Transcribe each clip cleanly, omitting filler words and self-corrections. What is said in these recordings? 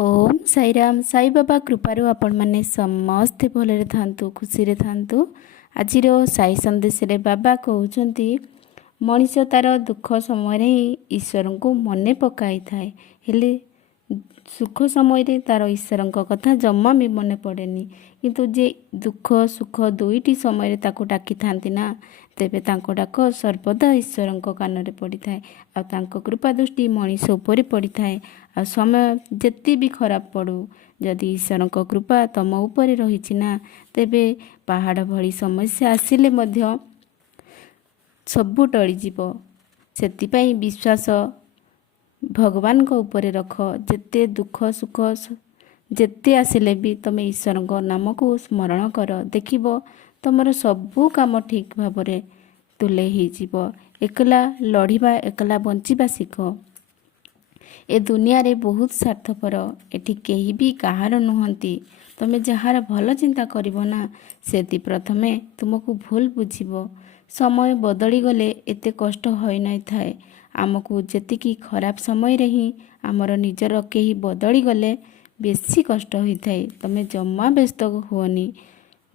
ओम साईराम साई बाबा कृपारू आपण माने समस्ते भलरे थांतु खुशी रे थांतु। आजिर साई संदेश रे बाबा कहउचंती मनीष तार दुख समय रे ईश्वर को मने पकाई थाए हेले सुख समय रे तार ईश्वर कथा जम्मा भी मने पड़ेनी किंतु जे दुख सुख दुईटी समय ताको डाकी थांती ना तेबे तांको डाक सर्वदा ईश्वर कान रे पड़ी थाए आ तांको कृपा दृष्टि मनीष उपरे पड़ी थाए आ समय जेती भी खराब पड़ू जदि ईश्वर कृपा तम उपरे रही ना तेबे पहाड़ भली समस्या आसिले मध्य सबू टली जीव सेतिपाई विश्वास भगवान को ऊपर रख जेते दुख सुख जेते आसिले भी तुम ईश्वर नाम को स्मरण कर देखिब तुमर सबू काम ठीक भाव तुले ही जीव एकला लड़िबा एकला बंचिबा शिख ए दुनिया रे बहुत स्वार्थपर एठी केही भी कहार नुहंती तुम जार भल चिंता करिवो ना सेति प्रथमे तुमको भूल बुझिबो समय बदली गले एते कष्ट होई नै थाए आमको जेतिकी खराब समय रे ही आमर निजर केही बदली गले बेसी कष्ट होई थाए तमे जम्मा व्यस्त हुओनी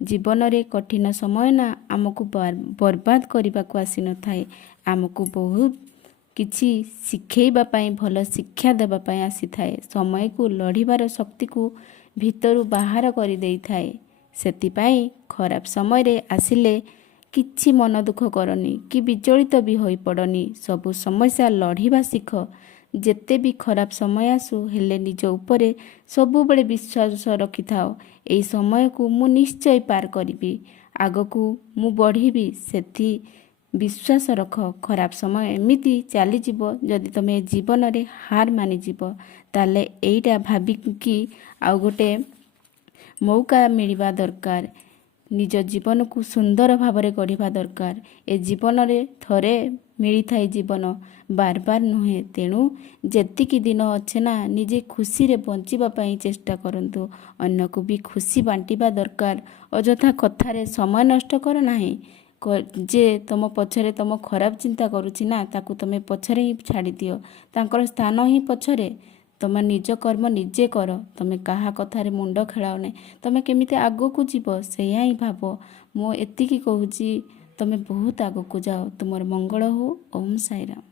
जीवन रे कठिन समय ना आमको बर्बाद करने को आसी न थाए आमको बहुत किछि शिखेइबा पाई भल शिक्षा देबा पाई आसी थाए समय को लड़िबार शक्ति को भितरु बाहर कर देई थाए सेति पाई खराब समय रे आसिले किछि मन दुख करनी कि विचलित भी होई पड़नी सबु समस्या लड़िबा शिख जेते भी खराब समय आसु हेले निज उपरे सबु बेले विश्वास रखि थाओ एई समय को मु निश्चय पार करिबी आगो को मु बढ़िबी सेति विश्वास रख खराब समय एमिति चली जीव जदि तुम जीवन रे हार मानि जीव ताले एइटा भाबिकी आउ गोटे मौका मिलवा दरकार निज जीवन को सुंदर भावरे गढ़ा दरकार ए जीवन रे थरे मिली थाए जीवन बार बार नुहे तेणु जेतिकी दिन अच्छे ना निजे खुशी रे बंचिबा पाई चेष्टा करंतु अन्य को भी खुशी बांटिबा दरकार अजथा कथारे समय नष्ट कर नाही जे तुम पछरे तुम खराब चिंता करुछि ना ताकू तुम पछरे ही छाड़ी दियो तांकर स्थान ही पछरे तुम निज कर्म निजे कर तुम कहा कथारे मुंड खेलाओ नहीं तुम केमिते आगो को जीव सेया ही भाव मु एतिकी कहूची तुम बहुत आगो को जाओ तुमर मंगल हो। ओम साईराम।